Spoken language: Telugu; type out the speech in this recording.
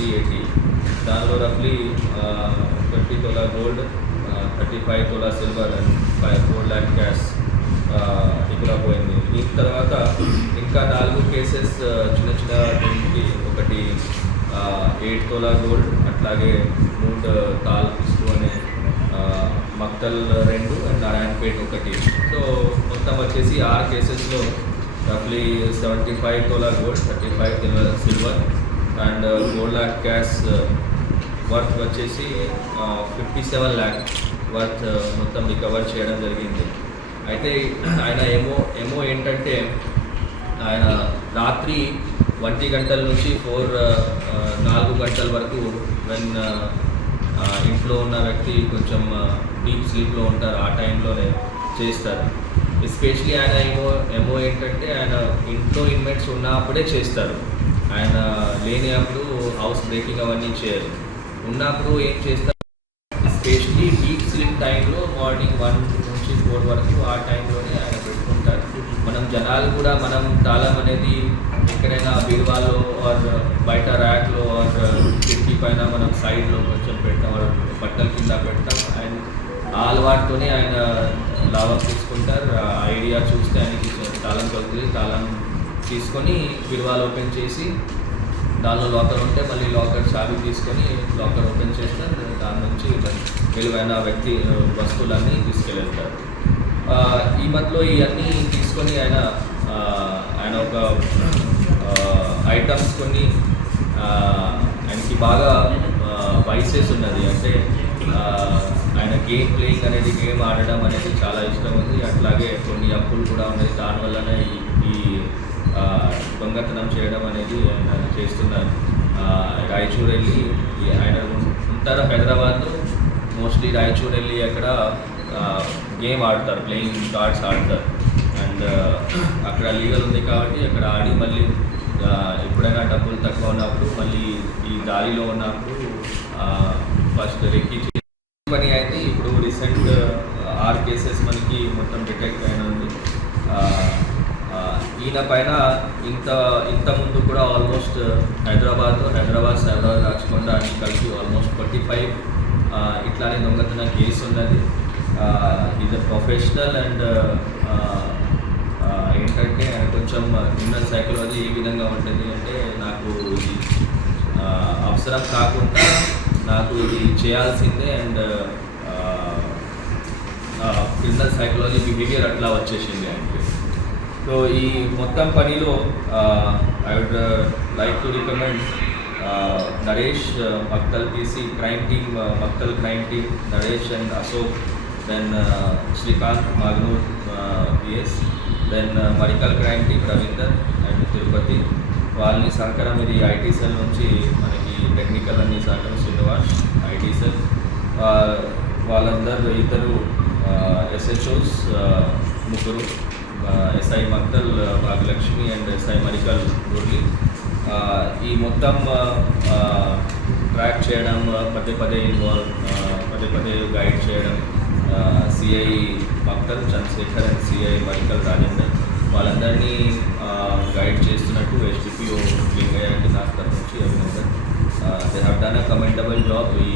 త్రీ ఎయిటీ దానిలో రఫ్లీ twenty tola gold thirty five tola silver and five four lakh cash ఇక్కడ పోయింది. దీని తర్వాత ఇంకా నాలుగు కేసెస్ చిన్న చిన్న దీనికి ఒకటి ఎయిట్ తొలా గోల్డ్ అట్లాగే మూట్ తాల్ పిస్టు అనే మక్తల్ రెండు అండ్ నారాయణపేట ఒకటి. సో మొత్తం వచ్చేసి ఆరు కేసెస్లో రఫ్లీ seventy five tola gold thirty five silver and four lakh cash uh, worth వచ్చేసి ఫిఫ్టీ సెవెన్ ల్యాక్ వర్త్ మొత్తం రికవర్ చేయడం జరిగింది. అయితే ఆయన ఏమో ఏమో ఏంటంటే ఆయన రాత్రి ఒంటి గంటల నుంచి ఫోర్ uh, uh, నాలుగు గంటల వరకు వెన్ ఇంట్లో ఉన్న వ్యక్తి కొంచెం డీప్ స్లీప్లో ఉంటారు ఆ టైంలోనే చేస్తారు. ఎస్పెషలీ ఆయన ఏమో ఏమో ఏంటంటే ఆయన ఇంట్లో ఇన్మేట్స్ ఉన్నప్పుడే చేస్తారు. ఆయన లేని అప్పుడు హౌస్ బ్రేకింగ్ అవన్నీ చేయరు ఉన్నప్పుడు ఏం చేస్తారు? స్పెషలీ డీప్ స్లీప్ టైంలో మార్నింగ్ వన్ నుంచి ఫోర్ వరకు ఆ టైంలోనే ఆయన పెట్టుకుంటారు. మనం జనాలు కూడా మనం తాళం అనేది ఎక్కడైనా బీరువాలో ఆర్ బయట ర్యాక్లో ఆర్ కిటికీ పైన మనం సైడ్లో కొంచెం పెడతాం బట్టల కింద పెడతాం. అండ్ ఆ అలవాటుతోనే ఆయన లాభం తీసుకుంటారు. ఆ ఐడియా చూస్తే ఆయనకి తాళం దొరుకుతుంది తాళం తీసుకొని బీరువాలు ఓపెన్ చేసి దానిలో లాకర్ ఉంటే మళ్ళీ లాకర్ చావి తీసుకొని లాకర్ ఓపెన్ చేస్తారు దాని నుంచి విలువైన వ్యక్తి వస్తువులన్నీ తీసుకెళ్తారు. ఈ మధ్యలో ఇవన్నీ తీసుకొని ఆయన ఆయన ఒక ఐటమ్స్ కొన్ని ఆయనకి బాగా వైసెస్ ఉన్నది. అంటే ఆయన గేమ్ ప్లేయింగ్ అనేది గేమ్ ఆడడం అనేది చాలా ఇష్టం ఉంది. అట్లాగే కొన్ని అప్పులు కూడా ఉన్నాయి. దానివల్లనే ఈ దొంగతనం చేయడం అనేది ఆయన చేస్తున్నారు. రాయచూర్ వెళ్ళి ఆయన ఉంటారు హైదరాబాద్లో. మోస్ట్లీ రాయచూర్ వెళ్ళి అక్కడ గేమ్ ఆడతారు. ప్లేయింగ్ కార్డ్స్ ఆడతారు. అండ్ అక్కడ లీగల్ ఉంది కాబట్టి అక్కడ ఆడి మళ్ళీ ఎప్పుడైనా డబ్బులు తక్కువ ఉన్నప్పుడు మళ్ళీ ఈ దారిలో ఉన్నప్పుడు ఫస్ట్ రెక్కించి పని అయితే ఇప్పుడు రీసెంట్ ఆరు కేసెస్ మనకి మొత్తం డిటెక్ట్ అయిన ఉంది. ఈయన పైన ఇంత ఇంత ముందు కూడా ఆల్మోస్ట్ హైదరాబాద్ హైదరాబాద్ సైబరాబాద్ రాచకొండ అన్ని కలిసి ఆల్మోస్ట్ ఫార్టీ ఫైవ్ ఇట్లానే దొంగతన కేసు ఉన్నది. ఇది ప్రొఫెషనల్ అండ్ ఏంటంటే కొంచెం క్రిమినల్ సైకాలజీ ఏ విధంగా ఉంటుంది అంటే నాకు ఇది అవసరం కాకుండా నాకు ఇది చేయాల్సిందే అండ్ క్రిమినల్ సైకాలజీ బిహేవియర్ అట్లా వచ్చేసింది ఆయనకి సో ఈ మొత్తం పనిలో I would like to recommend Naresh Maktal PC crime team Maktal crime team Naresh and Ashok then Srikanth Magnur PS then Marikal crime team Ravinder and Tirupati. వాళ్ళని సహకారం ఇది ఐటీ సెల్ నుంచి మనకి టెక్నికల్ అన్ని సహకారం శ్రీనివాస్ ఐటీ సెల్. వాళ్ళందరూ ఇద్దరు ఎస్హెచ్ఓస్ ముగ్గురు SI Maktal Bhagyalakshmi and SI Marikal Murali ఈ మొత్తం ట్రాక్ చేయడం పదే పదే ఇన్వాల్వ్ పదే పదే గైడ్ చేయడం CI Maktal Chandrashekar and CI Marikal Rajender వాళ్ళందరినీ గైడ్ చేస్తున్నట్టు హెచ్డిపిఓ లింగయ్య అండ్ నాకు తరఫు నుంచి Abhinandan. They have done a commendable job ఈ